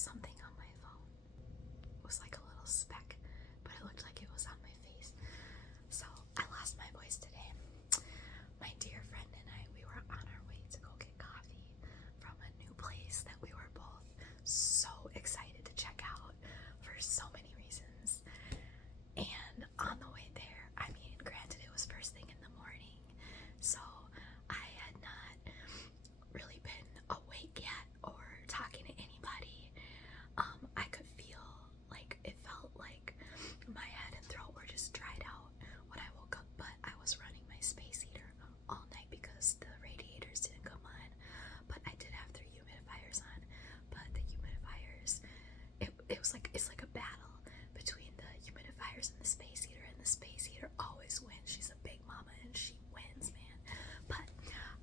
something on my phone. It was like a little speck, but it looked like it was on my face. So I lost my voice today. My dear friend and I, we were on our way to go get coffee from a new place that we were both so excited to check out for so many reasons. And on the way there, I mean, granted it was first thing in the morning, so I had not really been awake yet or talking to anybody. I could feel like, it felt like my head and throat were just dried out when I woke up, but I was running my space heater all night because the radiators didn't come on. But I did have 3 humidifiers on, but the humidifiers, it's like a battle between the humidifiers and the space heater, and the space heater always wins. She's a big mama and she wins, man. But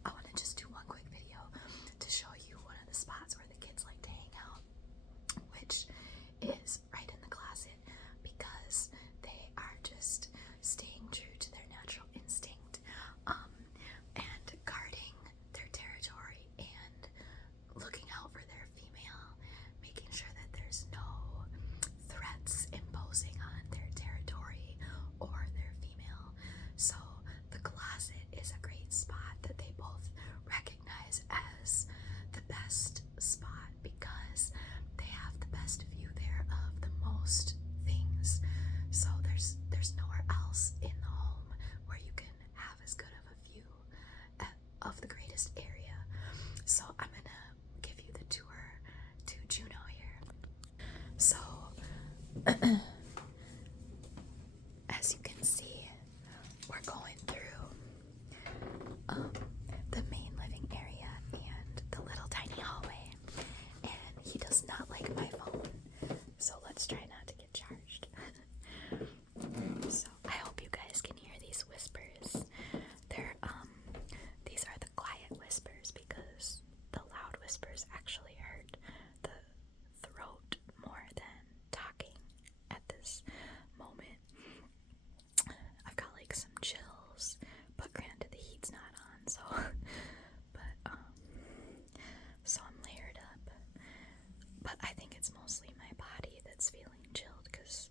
I want to just do one quick video to show you one of the spots where the kids like to hang out, which is right in the closet, because they are just staying true to their natural instinct, and guarding their territory and looking out for their female, making sure that there's no threats imposing on their territory or their female. So the closet is a great spot that they both recognize as the best spot, because they have the best view there of the most things. So there's nowhere else in the home where you can have as good of a view of the greatest area. So I'm gonna give you the tour to Juno here. So as you can see, we're going through the main living area and the little tiny hallway, and he does not like my phone, so let's try not to get charged. So I hope you guys can hear these whispers. These are the quiet whispers, because the loud whispers actually hurt the throat more than talking at this moment. I've got like some chills, but granted the heat's not on, so so I'm layered up. But I think it's mostly my body that's feeling chilled, because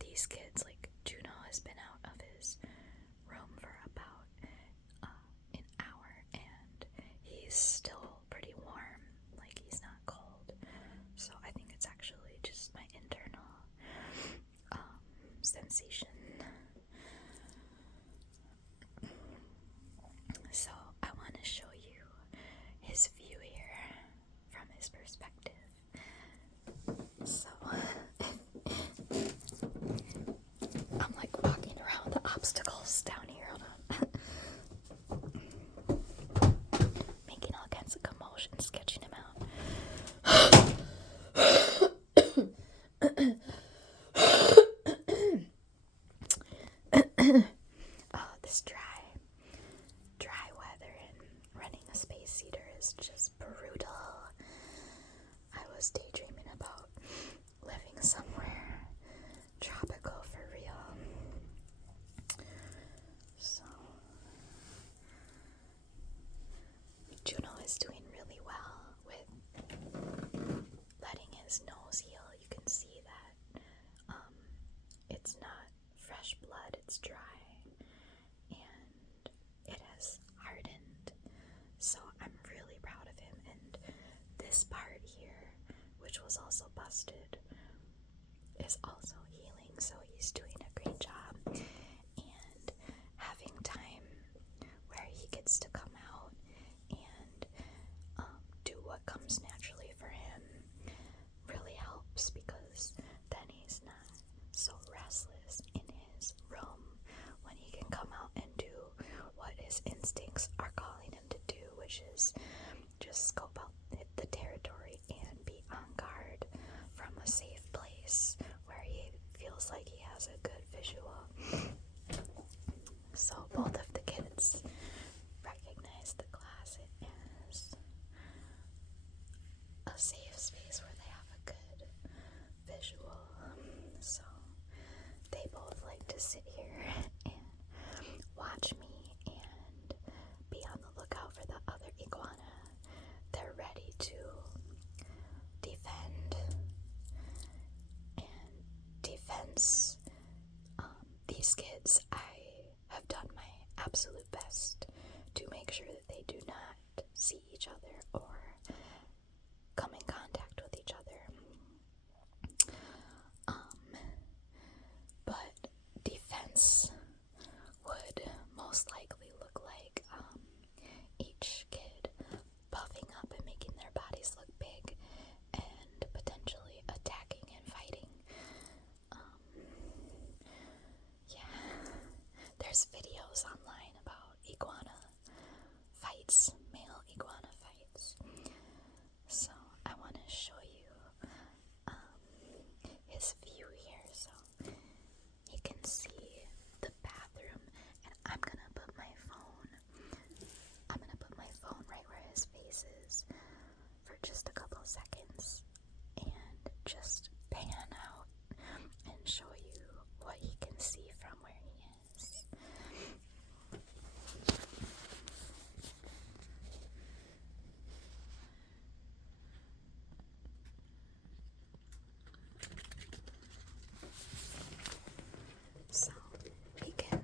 these kids, like Juno has been out of his room for about an hour, and he's still pretty warm, like he's not cold. So I think it's actually just my internal sensation. So I want to show you his view here from his perspective. So I'm like walking around the obstacles down here. Hold on. Making all kinds of commotion, sketching him out. This dry weather and running a space heater is just brutal. I was daydreaming about living somewhere tropical for real. So Juno is doing really well with letting his nose heal. You can see that it's not fresh blood, it's dry, and it has hardened. So I'm really proud of him. And this part here, which was also busted, is also healing, so he's doing a great job. And having time where he gets to come out and do what comes naturally for him really helps, because then he's not so restless in his room when he can come out and do what his instincts are calling him to do, which is just scope out the territory and be on guard from a safe place where he feels like he has a good visual. So both of the kids recognize the closet as a safe space where they have a good visual. So they both like to sit here and watch me and be on the lookout for the other iguana. They're ready to defend times, these kids, I have done my absolute best to make sure that they do not see each other or come in contact with each other. But defense would most likely look like each kid puffing up and making their bodies look big and potentially attacking and fighting. There's videos online about iguana fights, male iguana fights. So I want to show you his view here so you can see the bathroom. And I'm gonna put my phone right where his face is for just a couple seconds and just pan out and show you what he can see from where he is. So he can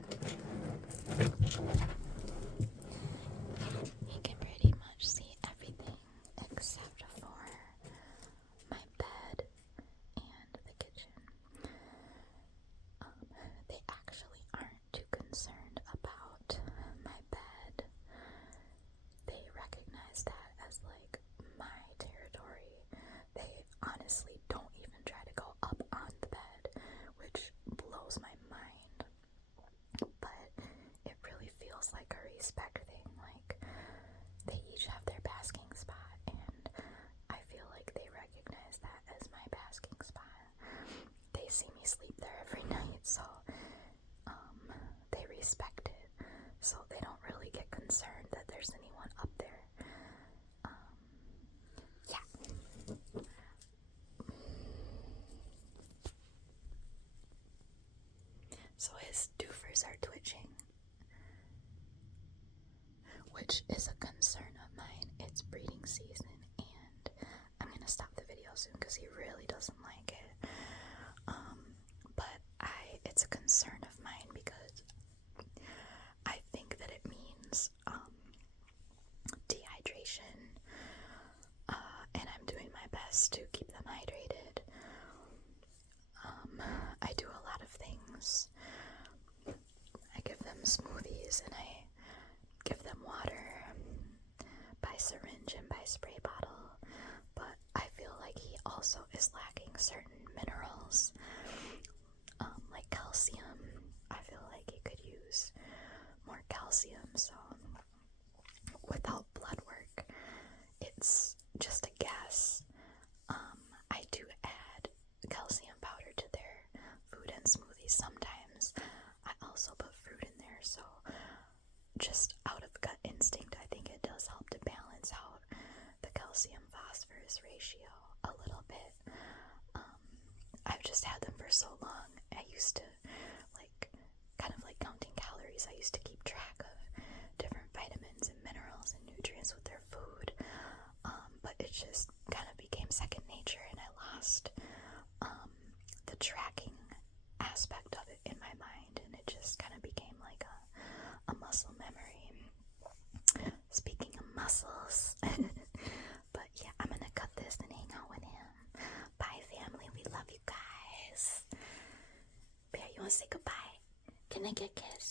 pretty much see everything except for my bed and the kitchen. They actually aren't too concerned about my bed. They recognize that as like my territory. They honestly don't even try to go up on the bed, which blows my mind. But it really feels like a respect thing. Like, they each have their basking spot, and I feel like they recognize that as my basking spot. They see me sleep there every night, so they respect it. So they don't really get concerned that there's anyone up there. Yeah. So his doofers are twitching, which is a concern of mine. It's breeding season, and I'm gonna stop the video soon because he really doesn't like it. But it's a concern of mine because I think that it means dehydration, and I'm doing my best to keep them hydrated. I do a lot of things. I give them smoothies and I give them water by syringe and by spray bottle, but I feel like he also is lacking certain minerals, like calcium. I feel like he could use more calcium, so without blood work, it's just a guess. I do add calcium powder to their food and smoothies sometimes. I also put fruit in there, so just out of gut instinct, I think it does help to balance out the calcium phosphorus ratio a little bit. I've just had them for so long. I used to kind of like counting calories. I used to keep track of different vitamins and minerals and nutrients with their food, but it just kind of became second nature, and I lost the tracking aspect of it in my mind, and it just kind of became like a muscle memory. Speaking of muscles, but yeah, I'm gonna cut this and hang out with him. Bye, family. We love you guys. Bear, you wanna say goodbye? Can I get a kiss?